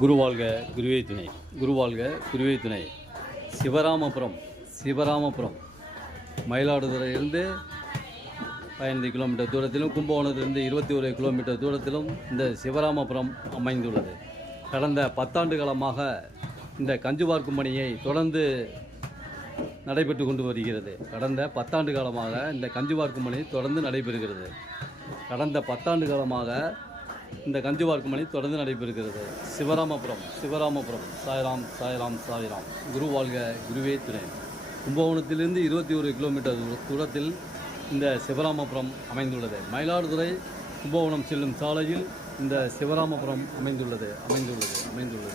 குருவாழ்க குருவே துணை. குருவாழ்க குருவே துணை. சிவராமபுரம் சிவராமபுரம். மயிலாடுதுறையிலிருந்து பதினைந்து கிலோமீட்டர் தூரத்திலும் கும்பகோணத்திலிருந்து இருபத்தி ஒரு கிலோமீட்டர் தூரத்திலும் இந்த சிவராமபுரம் அமைந்துள்ளது. கடந்த பத்தாண்டு காலமாக இந்த கஞ்சுவார்க்கும் பணியை தொடர்ந்து நடைபெற்று கொண்டு வருகிறது. கடந்த பத்தாண்டு காலமாக இந்த கஞ்சுவார்க்கும் பணி தொடர்ந்து நடைபெறுகிறது. கடந்த பத்தாண்டு காலமாக இந்த கந்திவார்க்கு மணி தொடர்ந்து நடைபெறுகிறது. சிவராமபுரம் சிவராமபுரம் சாய்ராம் சாய்ராம் சாய்ராம். குரு வாழ்க குருவே துணை. கும்பகோணத்திலிருந்து இருபத்தி ஒரு கிலோமீட்டர் தூரத்தில் இந்த சிவராமபுரம் அமைந்துள்ளது. மயிலாடுதுறை கும்பகோணம் செல்லும் சாலையில் இந்த சிவராமபுரம் அமைந்துள்ளது அமைந்துள்ளது அமைந்துள்ளது.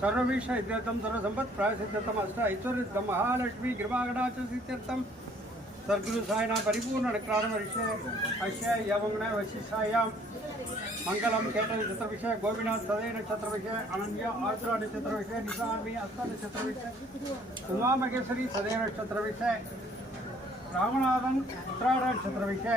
ಸರ್ವವಿಷ ಇದ್ಯರ್ಥಂ ಸರ್ವಸಂಪತ್ ಪ್ರಾಯಸಿದ್ಧರ್ಥಂ ಅಷ್ಟ ಐಶ್ವರ್ಯದ ಮಹಾಲಕ್ಷ್ಮಿ ಗಿರ್ವಾಗಣಾಚರಿಸಿತ್ಯರ್ಥಂ ಸರ್ಗುರು ಸಾಯನ ಪರಿಪೂರ್ಣ ನಕ್ರಾರಂ ಋಷೆ ಅಶ್ಯ ಯವಂಗಣ ವಶಿಷ್ಠಾಯಾಮ್ ಮಂಗಲಂ ಕೇಟ ನಕ್ಷತ್ರ ವಿಷಯ ಗೋಪಿನಾಥ್ ಸದಯ ನಕ್ಷತ್ರ ವಿಷಯ ಅನನ್ಯ ಆರ್ದ್ರ ನಕ್ಷತ್ರ ವಿಷಯ ನಿಸಾಮಿ ಅಸ್ತ ನಕ್ಷತ್ರ ವಿಷಯ ಉಮಾ ಮಗೇಶ್ವರಿ ಸದಯ ನಕ್ಷತ್ರ ವಿಷಯ ರಾಮನಾಥನ್ ಉತ್ರಾಡ ನಕ್ಷತ್ರ ವಿಷಯ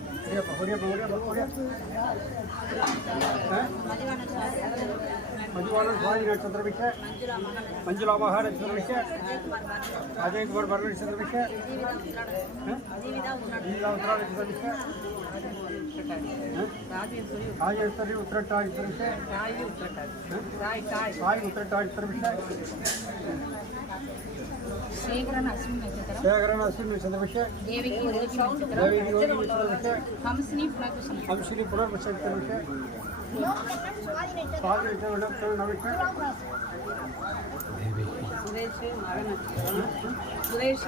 ಹೊಡಿಯಪ್ಪ ಹೊಡಿಯಪ್ಪ ಮಧುವಾನ ಸ್ವಾಮಿ ನಕ್ಷತ್ರ ವಿಷಯ ಮಂಜುಳಾ ಮಹಾ ನಕ್ಷತ್ರ ವಿಷಯ ಅಜಯ್ ಕುಮಾರ್ ಬರ್ಗ ನಕ್ಷತ್ರ ವಿಷಯ ಉತ್ತರ ನಕ್ಷತ್ರ ವಿಷಯ ರಾಜೇಶ್ವರಿ ಉತ್ತರಟ್ಟ ನಕ್ಷತ್ರ ವಿಷಯ ಸಾಯಿ ಉತ್ತರಟ್ಟ ನಕ್ಷತ್ರ ವಿಷಯ శేఖరణ అశ్విని నక్షత్రం శేఖరణ అశ్విని నక్షత్రమిషే దేవికి ఉదయం నక్షత్రం దేవికి ఉదయం నక్షత్రమిషే హంసిని పునర్వసన హంసిని పునర్వసన నక్షత్రమిషే స్వామి నక్షత్రం నవిషే దేవి సురేష్ మరణ సురేష్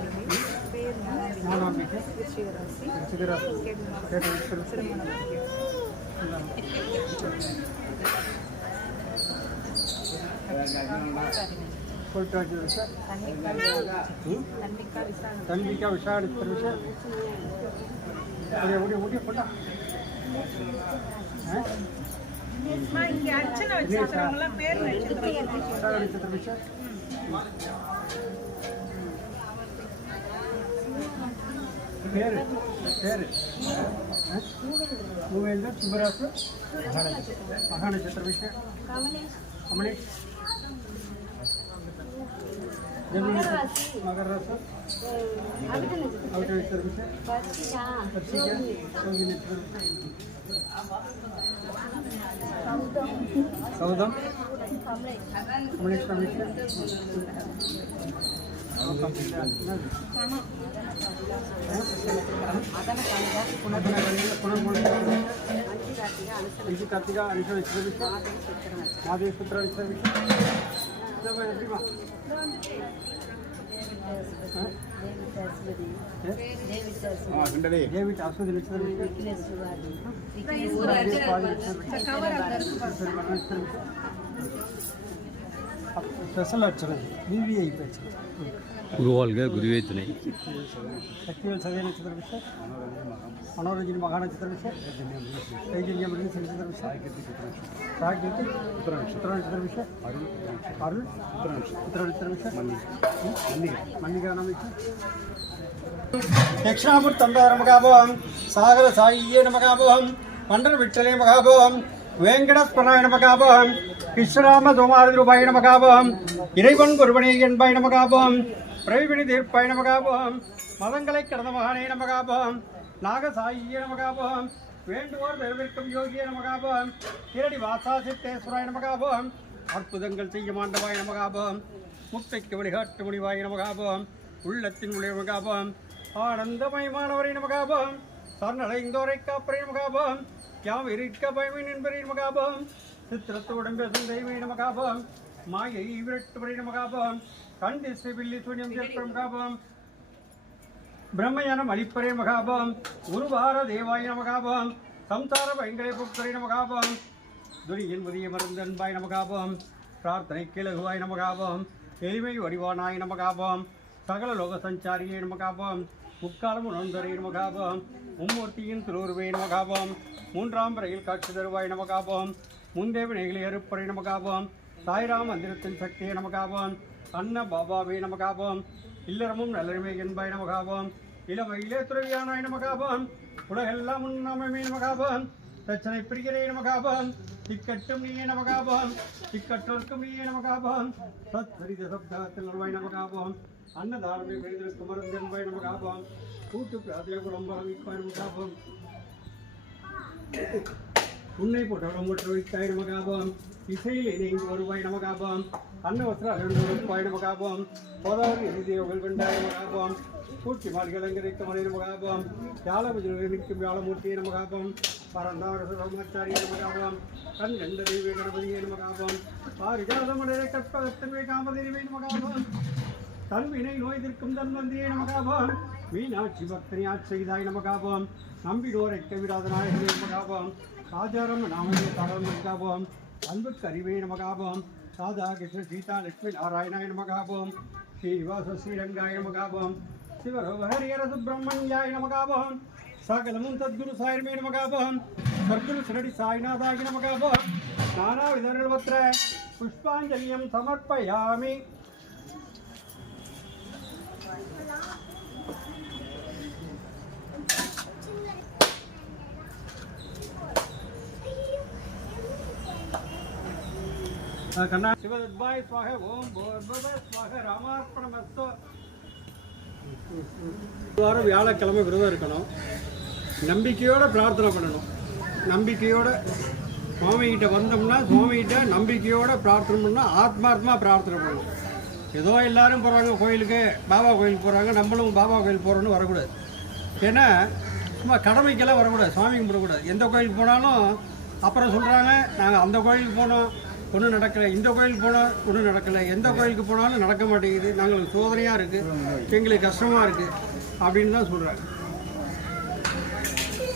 மூணாம்பிகை சிகராசி கன்விகா விசாரித்தர் விஷயம் ஓடி ஓடி போட்டா இங்கே அர்ச்சனை வச்சிருக்கிறவங்களாம் பேர் நட்சத்திரம் விஷயம் పేరు పేరు నువ్వేందో శుభరాసు మహాణ మహాణ చతుర్విష కమణి మకర రాసు అవుట చతుర్విష సౌదం కమణేశ్వర మిశ్ర ఇంటి కత్తిగా అనుసరించిన మాదేవి సూత్రాలు డేవిడ్ అసోది ఇచ్చిన ஸ்பெஷல் அடிச்சிருது விவிஐபி அடிச்சிருது குரு வாழ்க குருவே துணை. சக்திவேல் சதய நட்சத்திர விஷயம் மனோரஞ்சனி மகா நட்சத்திர விஷயம் தைஜன்யம் நட்சத்திர விஷயம் சாகிருதி உத்தர நட்சத்திர விஷயம் அருள் உத்தர நட்சத்திர விஷயம் மன்னிகான விஷயம் தட்சிணாபுர் தந்தார மகாபவம் சாகர சாயியே நமகாபவம் பண்டர் விட்டலே மகாபவம் வேங்கடஸ்வராய நமகாபவம் கிருஷ்ணராம சோமாரதி ரூபாய் இறைவன் குருவனே என்பாய் நமகாபவம் பிரவிபிணி தீர்ப்பாய் நமகாபவம் மதங்களை கடந்த மகானே நமகாபம் நாகசாயிய நமகாபம் வேண்டுவோர் வெறுவிற்கும் யோகிய நமகாபம் இரடி வாசாசித்தேஸ்வராய நமகாபம் அற்புதங்கள் செய்ய மாண்டவாய் நமகாபம் முத்தைக்கு வழிகாட்டு முடிவாய் நமகாபம் உள்ளத்தின் உடைய நமகாபம் ஆனந்தமயமானவரை நமகாபம் சரணடைந்தோரை காப்பரை நமகாபம் யாம் இருக்க பயமின் என்பரை நமகாபவம் சித்திரத்துடன் மாயை விரட்டுபடி நமகாபவம் கண்டிசை பில்லி சூன்யம் சேர்ப்ப நமகாபவம் பிரம்மஞானம் அளிப்பரே மகாபவம் உருவார தேவாய நமகாபவம் சம்சார பயங்கரை புக்கரை நமகாபம் துரியின் முதிய மருந்தன்பாய் நமகாபம் பிரார்த்தனை கிழகுவாய் நமகாபம் எளிமை வடிவானாய் நமகாபம் சகல லோக சஞ்சாரியை நமகாபம் முக்காலம் உணர்ந்தரை மகாபம் மும்மூர்த்தியின் திருவுருவே நமகாபவம் மூன்றாம் பிறையில் காட்சி தருவாய் நமகாபவம் முந்தேவ நெகிழி அறுப்பறை நமகாபவம் சாய்ராம் மந்திரத்தின் சக்தியை நமகாபவம் அன்ன பாபாவை நமகாபவம் இல்லறமும் நல்லருமை என்பாய் நமகாபம். இளமையிலே துறவியானாய் நமகாபம். உலகெல்லாம் உன்னமே நமகாபம். பிரச்சனை பிரிகிறே நமகாபம். திக்கட்டும் நீயே நமகாபம். திக்கற்றோர்க்கும் நீயே நமகாபம். சத் சரித சப்தத்தில் நல்வாய் நமகாபம். அன்னதானமே வேதற்கு மருந்து என்பாய் நமகாபம் கூட்டு பிராதிய குழம்பரம் இப்பாய் நமகாபம் உன்னை போட்டவளம் மற்றும் வைத்தாய் நமகாபம் இசையில் இணைந்து வருவாய் நமகாபம் அன்னவஸ்திர அகழ்ந்தொருப்பாய் நமகாபம் போதாவரி எதிரியோகள் கொண்டாய் நமகாபம் பூச்சி மாளிகளங்கரைக்கு மலை நமகாபம் யாழபுஜர்கள் நிற்கும் யாழமூர்த்தியை நமகாபம் பரந்தாவர சுரமாச்சாரிய நமகாபம் கண் கண்ட தெய்வ கணபதியை நமகாபம் பாரிஜாதமடைய கற்பகத்தன்மை காமதேவி நமகாபம் தன்வினை நோய் திருக்கும் தன்வந்தியை நமகாபம் மீனாட்சி பக்தனி ஆட்சிதாய் நமகாபம் நம்பினோரை கைவிடாத நாயகனை நமகாபம் ராஜாரம் நாமே தரம் நமகாபம் அன்புக்கு அறிவே நமகாபம் ராதா கிருஷ்ண சீதா லட்சுமி நாராயணாய நமகாபம் ஸ்ரீவாச ஸ்ரீரங்காய நமகாபம் சிவரோகஹரியர சுப்பிரமணியாய நமகாபம் சகலமும் சத்குரு சாயமே நமகாபம் சத்குரு சிரடி சாய்நாதாய நமகாபம் நானாவித நிர்வத்திர புஷ்பாஞ்சலியம் சமர்ப்பயாமி. கண்ணா. சிவதத்வாய் ஸ்வாக ஓம் போர்பவ ஸ்வாக ராமார்ப்பணமஸ்து. வாரம் வியாழக்கிழமை விரதம் இருக்கணும். நம்பிக்கையோட பிரார்த்தனை பண்ணணும். நம்பிக்கையோட சுவாமிகிட்ட வந்தோம்னா சுவாமிகிட்ட நம்பிக்கையோட பிரார்த்தனை பண்ணால் ஆத்மார்த்தமாக பிரார்த்தனை பண்ணணும். ஏதோ எல்லாரும் போகிறாங்க கோயிலுக்கு பாபா கோயிலுக்கு போகிறாங்க நம்மளும் பாபா கோயில் போகிறோன்னு வரக்கூடாது. ஏன்னா சும்மா கடமைக்கெல்லாம் வரக்கூடாது. சாமி கும்பிடக்கூடாது. எந்த கோயிலுக்கு போனாலும் அப்புறம் சொல்கிறாங்க நாங்கள் அந்த கோயிலுக்கு போனோம். ஒன்றும் நடக்கலை. இந்த கோயிலுக்கு போனால் ஒன்றும் நடக்கலை. எந்த கோயிலுக்கு போனாலும் நடக்க மாட்டேங்குது. நாங்களுக்கு சோதனையாக இருக்குது எங்களுக்கு கஷ்டமாக இருக்குது அப்படின்னு தான் சொல்கிறாங்க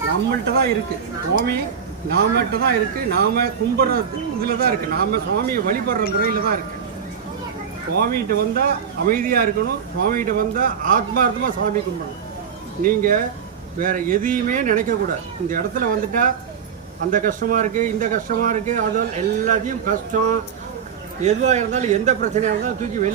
நம்மள்கிட்ட தான் இருக்குது சுவாமி நாமகிட்ட தான் இருக்குது நாம் கும்பிட்ற இதில் தான் இருக்குது நாம் சுவாமியை வழிபடுற முறையில் தான் இருக்குது சுவாமிகிட்ட வந்தால் அமைதியாக இருக்கணும். சுவாமிகிட்ட வந்தால் ஆத்மார்த்தமாக சாமி கும்பிடணும். நீங்கள் வேறு எதையுமே நினைக்கக்கூடாது. இந்த இடத்துல வந்துட்டால் அந்த கஷ்டமாக இருக்குது இந்த கஷ்டமாக இருக்குது அதனால் எல்லாத்தையும் கஷ்டம். எதுவாக இருந்தாலும் எந்த பிரச்சனையாக இருந்தாலும் தூக்கி வெளியே